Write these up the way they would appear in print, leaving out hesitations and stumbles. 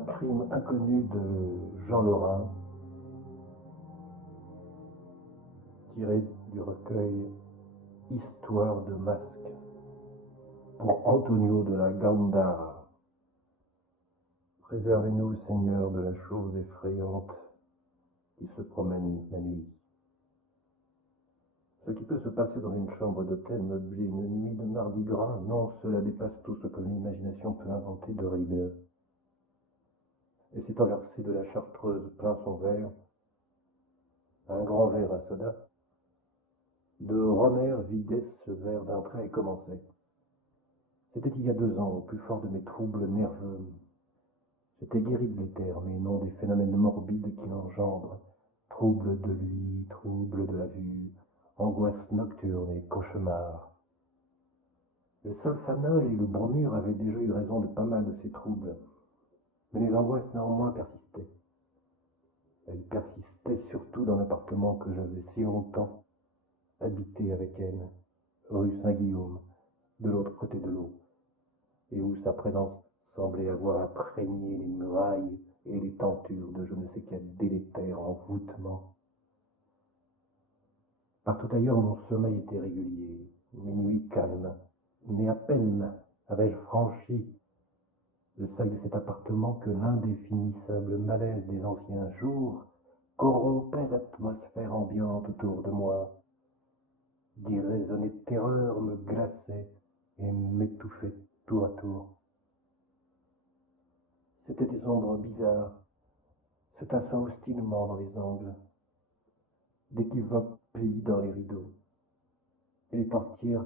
Un crime inconnu de Jean Lorrain, tiré du recueil Histoire de masques, pour Antonio de la Gándara. Préservez-nous, Seigneur, de la chose effrayante qui se promène la nuit. Ce qui peut se passer dans une chambre d'hôtel meublée une nuit de mardi gras, non, cela dépasse tout ce que l'imagination peut inventer d'horrible. Et s'étant versé de la chartreuse plein son verre, un grand verre à soda, de Romer vidait ce verre d'un trait et commençait. C'était il y a 2 ans, au plus fort de mes troubles nerveux. J'étais guéri de l'éther, mais non des phénomènes morbides qui l'engendrent. Troubles de l'ouïe, troubles de la vue, angoisse nocturne et cauchemar. Le sulfanol et le bromure avaient déjà eu raison de pas mal de ces troubles, mais les angoisses néanmoins persistaient. Elles persistaient surtout dans l'appartement que j'avais si longtemps habité avec elle, rue Saint-Guillaume, de l'autre côté de l'eau, et où sa présence semblait avoir imprégné les murailles et les tentures de je ne sais quel délétère envoûtement. Partout ailleurs, mon sommeil était régulier, mes nuits calmes, mais à peine avais-je franchi le seuil de cet appartement que l'indéfinissable malaise des anciens jours corrompait l'atmosphère ambiante autour de moi. D'irraisonnée terreur me glaçait et m'étouffait tour à tour. C'étaient des ombres bizarres, se tassant hostilement dans les angles, d'équivoques plis dans les rideaux, et les portières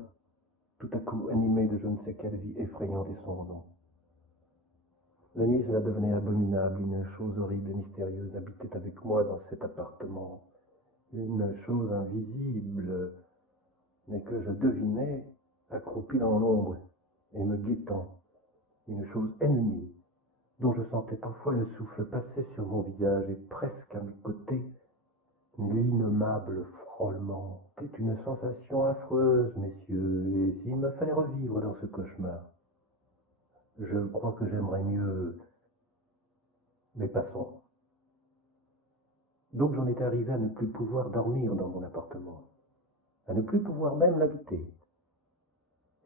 tout à coup animées de je ne sais quelle vie effrayante et sombre. La nuit, cela devenait abominable, une chose horrible et mystérieuse habitait avec moi dans cet appartement, une chose invisible, mais que je devinais accroupie dans l'ombre et me guettant, une chose ennemie, dont je sentais parfois le souffle passer sur mon visage et presque à mes côtés, l'innommable frôlement. C'était une sensation affreuse, messieurs, et s'il me fallait revivre dans ce cauchemar, je crois que j'aimerais mieux. Mais passons. Donc j'en étais arrivé à ne plus pouvoir dormir dans mon appartement, à ne plus pouvoir même l'habiter.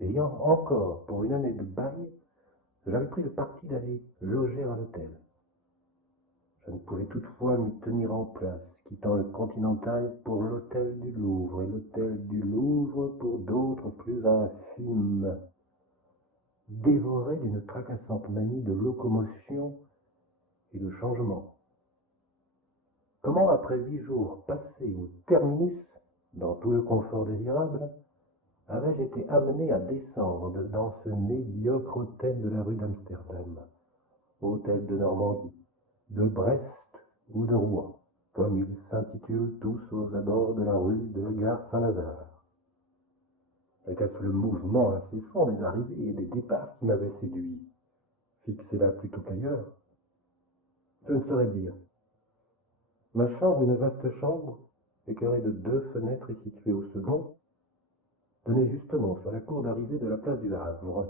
Ayant encore, pour une année de bail, j'avais pris le parti d'aller loger à l'hôtel. Je ne pouvais toutefois m'y tenir en place, quittant le Continental pour l'hôtel du Louvre, et l'hôtel du Louvre pour d'autres plus infimes, dévoré d'une tracassante manie de locomotion et de changement. Comment, après 8 jours passés au terminus, dans tout le confort désirable, avais-je été amené à descendre dans ce médiocre hôtel de la rue d'Amsterdam, hôtel de Normandie, de Brest ou de Rouen, comme ils s'intitulent tous aux abords de la rue de la gare Saint-Lazare. Était-ce le mouvement incessant des arrivées et des départs qui m'avait séduit, fixé là plutôt qu'ailleurs? Je ne saurais dire. Ma chambre, une vaste chambre, éclairée de 2 fenêtres et située au second, donnait justement sur la cour d'arrivée de la place du Havre.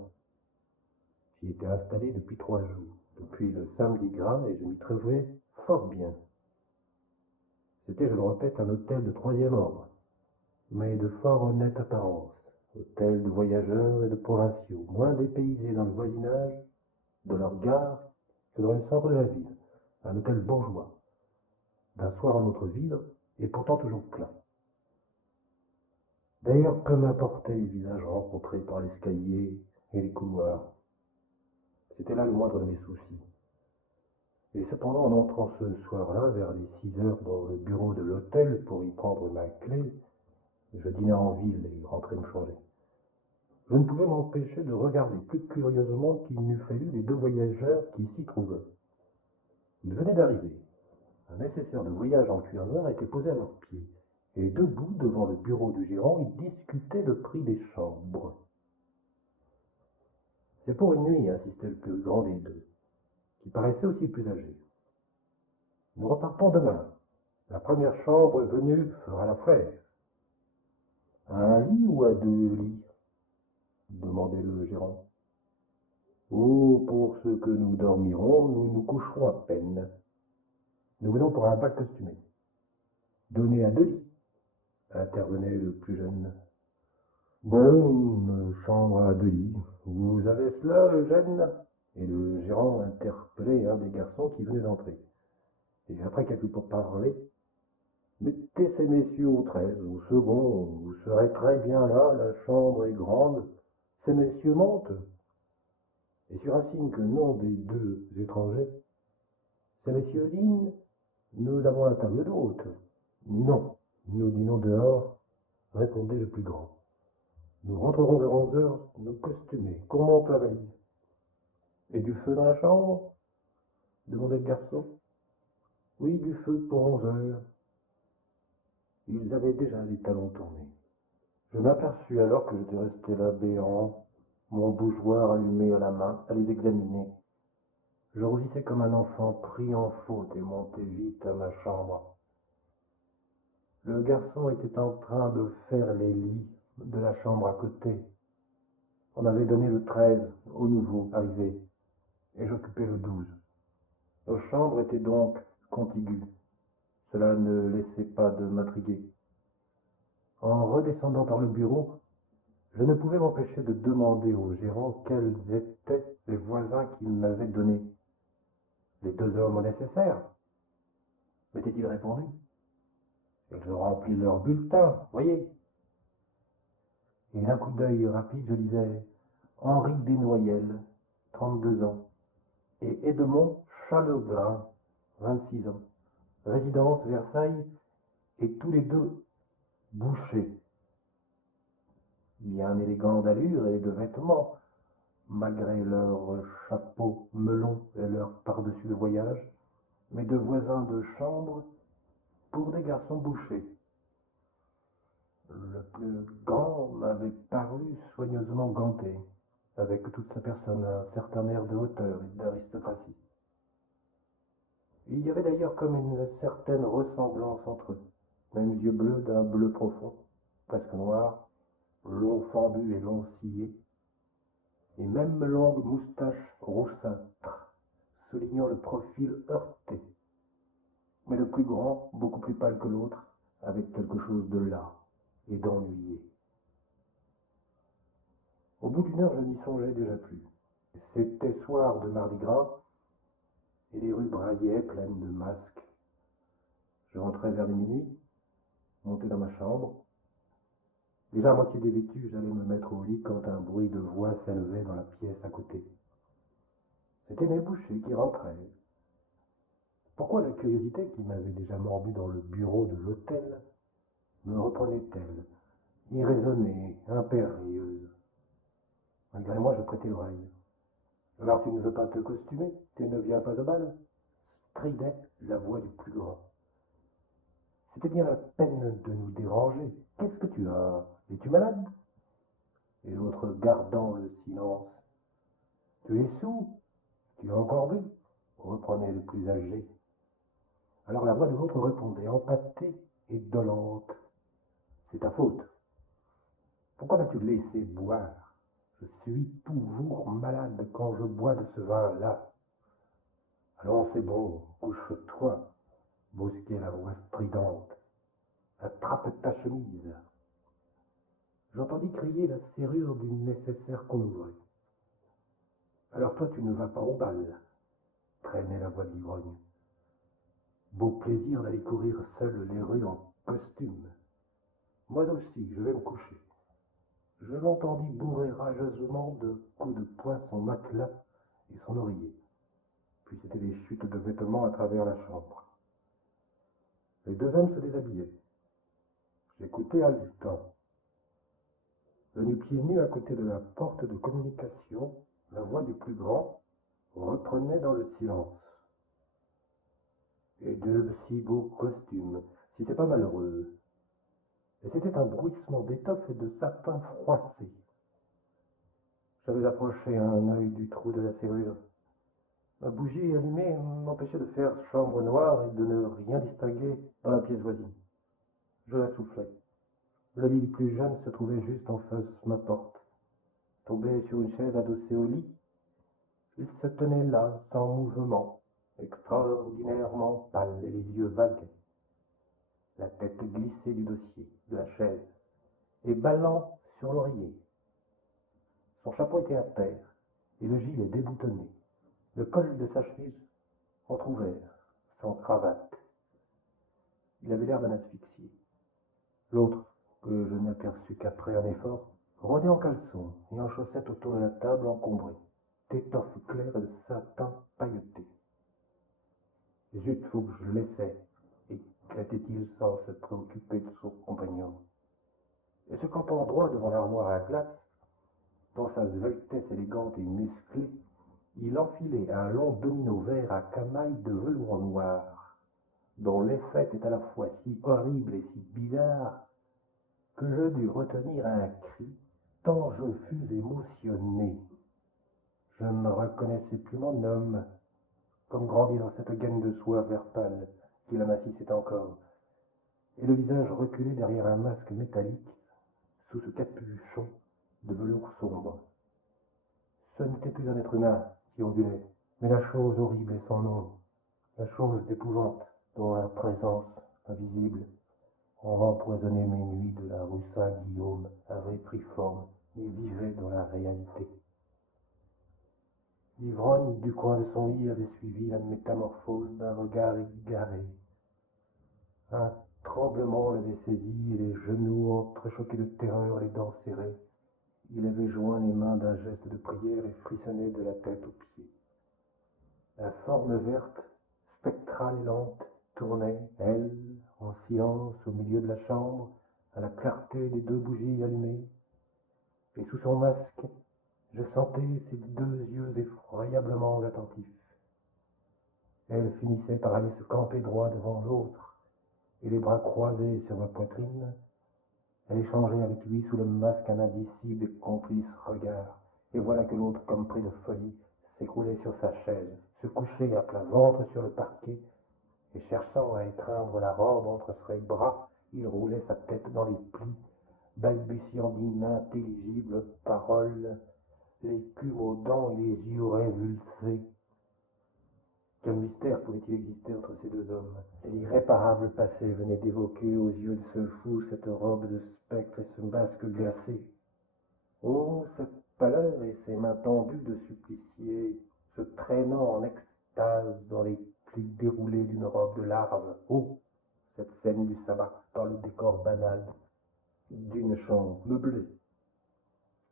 J'y étais installé depuis 3 jours, depuis le samedi gras, et je m'y trouvais fort bien. C'était, je le répète, un hôtel de 3e ordre, mais de fort honnête apparence, hôtel de voyageurs et de provinciaux, moins dépaysés dans le voisinage de leur gare que dans le centre de la ville, un hôtel bourgeois, d'un soir à l'autre vide, et pourtant toujours plein. D'ailleurs, peu m'importaient les visages rencontrés par l'escalier et les couloirs. C'était là le moindre de mes soucis. Et cependant, en entrant ce soir-là, vers les 6 heures, dans le bureau de l'hôtel pour y prendre ma clé, je dînais en ville et rentrais me changer. Je ne pouvais m'empêcher de regarder plus curieusement qu'il n'eût fallu les 2 voyageurs qui s'y trouvaient. Ils venaient d'arriver. Un nécessaire de voyage en cuir noir était posé à leurs pieds, et debout devant le bureau du gérant, ils discutaient le prix des chambres. C'est pour une nuit, insistait le plus grand des 2, qui paraissait aussi le plus âgé. Nous repartons demain. La première chambre venue fera l'affaire. À un lit ou à 2 lits? Demandait le gérant. Oh, pour ce que nous dormirons, nous nous coucherons à peine. Nous venons pour un bal costumé. Donné à 2 lits, intervenait le plus jeune. Bon, une chambre à 2 lits. Vous avez cela, Eugène? Et le gérant interpellait un des garçons qui venait d'entrer. Et après quelques pourparlers, mettez ces messieurs au 13, au second, vous serez très bien là, la chambre est grande. Ces messieurs montent. Et sur un signe que non des 2 étrangers, ces messieurs dînent, nous avons la table d'hôte. Non, nous dînons dehors, répondait le plus grand. Nous rentrerons vers 11 heures, nous costumés, qu'on monte la valise. Et du feu dans la chambre? Demandait le garçon. Oui, du feu pour 11 heures. Ils avaient déjà les talons tournés. Je m'aperçus alors que j'étais resté là béant, mon bougeoir allumé à la main, à les examiner. Je rougissais comme un enfant pris en faute et montai vite à ma chambre. Le garçon était en train de faire les lits de la chambre à côté. On avait donné le 13 au nouveau arrivé, et j'occupais le 12. Nos chambres étaient donc contiguës. Cela ne laissait pas de m'intriguer. En redescendant par le bureau, je ne pouvais m'empêcher de demander au gérant quels étaient les voisins qu'il m'avait donnés. Les 2 hommes nécessaires, m'était-il répondu. Ils ont rempli leur bulletin, voyez. Et d'un coup d'œil rapide, je lisais Henri Desnoyelles, 32 ans, et Edmond Challegrin, 26 ans, résidence Versailles, et tous les 2 bouchers, bien élégants d'allure et de vêtements, malgré leurs chapeaux melons et leurs pardessus de voyage, mes 2 voisins de chambre pour des garçons bouchers. Le plus grand m'avait paru soigneusement ganté, avec toute sa personne un certain air de hauteur et d'aristocratie. Il y avait d'ailleurs comme une certaine ressemblance entre eux, mêmes yeux bleus d'un bleu profond, presque noirs, longs fendus et longs sciés, et même longues moustaches roussâtres, soulignant le profil heurté. Mais le plus grand, beaucoup plus pâle que l'autre, avec quelque chose de las et d'ennuyé. Au bout d'1 heure, je n'y songeais déjà plus. C'était soir de Mardi Gras, et les rues braillaient pleines de masques. Je rentrais vers les minuit, montais dans ma chambre. Déjà à moitié dévêtu, j'allais me mettre au lit quand un bruit de voix s'élevait dans la pièce à côté. C'étaient mes bouchers qui rentraient. Pourquoi la curiosité qui m'avait déjà mordu dans le bureau de l'hôtel me reprenait-elle, irraisonnée, impérieuse? Malgré moi, je prêtais l'oreille. Alors tu ne veux pas te costumer? Tu ne viens pas au bal? Stridait la voix du plus grand. C'était bien la peine de nous déranger. Qu'est-ce que tu as? Es-tu malade? Et l'autre gardant le silence. Tu es soûl? Tu as encore bu? Reprenait le plus âgé. Alors la voix de l'autre répondait, empâtée et dolente. C'est ta faute. Pourquoi m'as-tu laissé boire? Je suis toujours malade quand je bois de ce vin-là. Allons, c'est bon, couche-toi, brusquait la voix stridente. Attrape ta chemise. J'entendis crier la serrure d'une nécessaire qu'on ouvrait. Alors toi, tu ne vas pas au bal, traînait la voix de l'ivrogne. Beau plaisir d'aller courir seul les rues en costume. Moi aussi, je vais me coucher. Je l'entendis bourrer rageusement de coups de poing son matelas et son oreiller. Puis c'étaient des chutes de vêtements à travers la chambre. Les 2 hommes se déshabillaient. J'écoutais haletant. Venu pieds nus à côté de la porte de communication, la voix du plus grand reprenait dans le silence. Et 2 si beaux costumes, si c'est pas malheureux. Et c'était un bruissement d'étoffe et de satin froissé. J'avais approché un œil du trou de la serrure. Ma bougie allumée m'empêchait de faire chambre noire et de ne rien distinguer dans la pièce voisine. Je la soufflai. Le lit du plus jeune se trouvait juste en face de ma porte. Tombé sur une chaise adossée au lit, Il se tenait là, sans mouvement, extraordinairement pâle et les yeux vagues, la tête glissée du dossier, de la chaise, et ballant sur l'oreiller. Son chapeau était à terre, et le gilet déboutonné, le col de sa chemise entrouvert, sans cravate. Il avait l'air d'un asphyxié. L'autre, que je n'aperçus qu'après un effort, rôdait en caleçon et en chaussettes autour de la table encombrée, d'étoffe claire et de satin pailleté. Zut, faut que je l'essaie, éclatait-il sans se préoccuper de son compagnon. Et se campant droit devant l'armoire à glace, dans sa sveltesse élégante et musclée, il enfilait un long domino vert à camaille de velours noir, dont l'effet était à la fois si horrible et si bizarre que je dus retenir un cri, tant je fus émotionné. Je ne reconnaissais plus mon homme, comme grandi dans cette gaine de soie vert pâle qui l'amassissait encore, et le visage reculé derrière un masque métallique sous ce capuchon de velours sombre. Ce n'était plus un être humain qui ondulait, mais la chose horrible et sans nom, la chose d'épouvante, dont la présence invisible empoisonnait mes nuits de la rue Saint-Guillaume, avait pris forme et vivait dans la réalité. L'ivrogne du coin de son lit avait suivi la métamorphose d'un regard égaré. Un tremblement l'avait saisi, et les genoux entrechoqués de terreur, les dents serrées. Il avait joint les mains d'un geste de prière et frissonnait de la tête aux pieds. La forme verte, spectrale et lente, tournait, elle, en silence au milieu de la chambre, à la clarté des deux bougies allumées. Et sous son masque, je sentais ses deux yeux effroyablement attentifs. Elle finissait par aller se camper droit devant l'autre, et les bras croisés sur ma poitrine, elle échangeait avec lui sous le masque un indicible et complice regard. Et voilà que l'autre, comme pris de folie, s'écroulait sur sa chaise, se couchait à plat ventre sur le parquet, et cherchant à étreindre la robe entre ses bras, il roulait sa tête dans les plis, balbutiant d'inintelligibles paroles, l'écume aux dents et les yeux révulsés. Quel mystère pouvait-il exister entre ces deux hommes? L'irréparable passé venait d'évoquer aux yeux de ce fou cette robe de spectre et ce masque glacé. Oh, cette pâleur et ces mains tendues de supplicié, se traînant en extase dans les plis déroulés d'une robe de larve. Oh, cette scène du sabbat dans le décor banal d'une chambre meublée.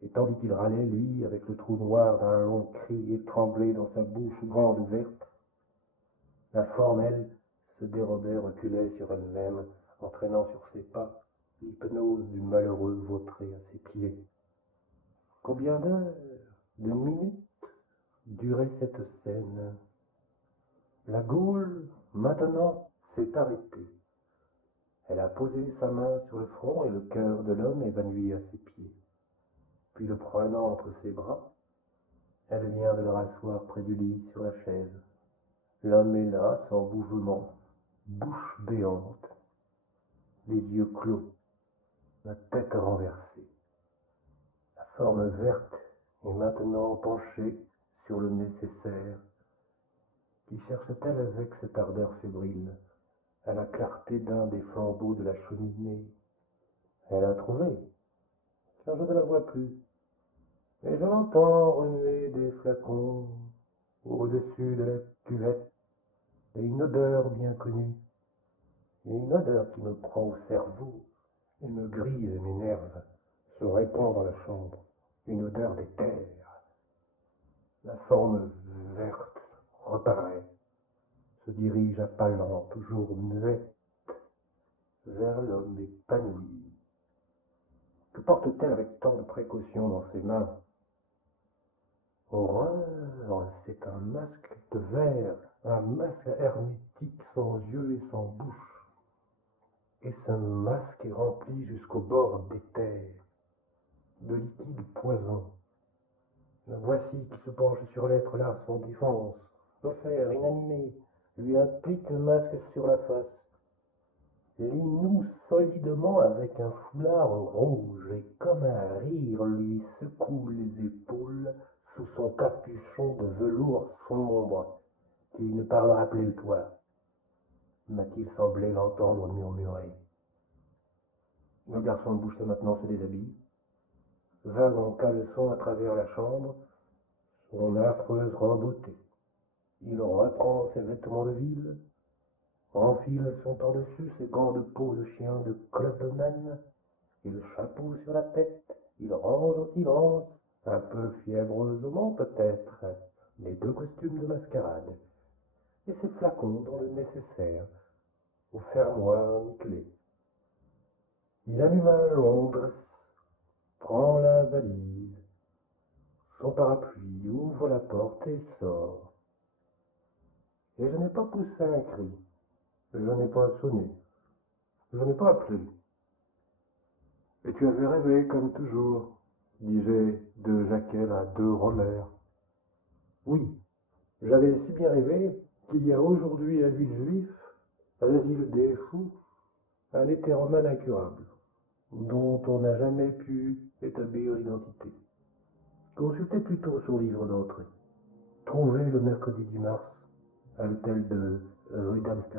Et tandis qu'il râlait, lui, avec le trou noir d'un long cri étranglé dans sa bouche grande ouverte, la forme, elle, se dérobait, reculait sur elle-même, entraînant sur ses pas l'hypnose du malheureux vautré à ses pieds. Combien d'heures, de minutes durait cette scène? La Gaule, maintenant, s'est arrêtée. Elle a posé sa main sur le front et le cœur de l'homme évanoui à ses pieds. Puis le prenant entre ses bras, elle vient de le rasseoir près du lit sur la chaise. L'homme est là, sans mouvement, bouche béante, les yeux clos, la tête renversée. La forme verte est maintenant penchée sur le nécessaire. Qui cherche-t-elle avec cette ardeur fébrile à la clarté d'un des flambeaux de la cheminée? Elle a trouvé, car je ne la vois plus, et je l'entends remuer des flacons au-dessus de la cuvette, et une odeur bien connue, et une odeur qui me prend au cerveau et me grise et m'énerve, se répand dans la chambre, une odeur d'éther. La forme verte reparaît, se dirige à pas lents, toujours muette, vers l'homme épanoui. Que porte-t-elle avec tant de précaution dans ses mains? Horreur, c'est un masque de verre, un masque hermétique sans yeux et sans bouche. Et ce masque est rempli jusqu'au bord d'éther, de liquide poison. Le voici qui se penche sur l'être là, sans défense. Offert, inanimé, lui applique le masque sur la face. Lie-nous solidement avec un foulard rouge et comme un rire lui secoue les épaules, sous son capuchon de velours sombre, qui ne parlera plus de toi, m'a-t-il semblé l'entendre murmurer. Le garçon de bouche maintenant se déshabille, vague en caleçon à travers la chambre, son affreuse robe ôtée. Il reprend ses vêtements de ville, enfile son par-dessus, ses gants de peau de chien de clubman, et le chapeau sur la tête. Il range en silence, un peu fiévreusement peut-être, les deux costumes de mascarade, et ses flacons dans le nécessaire, au fermoir nickelé. Il allume un Londres, prend la valise, son parapluie, ouvre la porte et sort. Et je n'ai pas poussé un cri, je n'ai pas sonné, je n'ai pas appelé. Et tu avais rêvé comme toujours, dis-je de Jacquel à de Romer. Oui, j'avais si bien rêvé qu'il y a aujourd'hui à Villejuif, à l'asile des fous, un hétéromane incurable, dont on n'a jamais pu établir l'identité. Consultez plutôt son livre d'entrée. Trouvé le mercredi 10 mars, à l'hôtel de rue d'Amsterdam.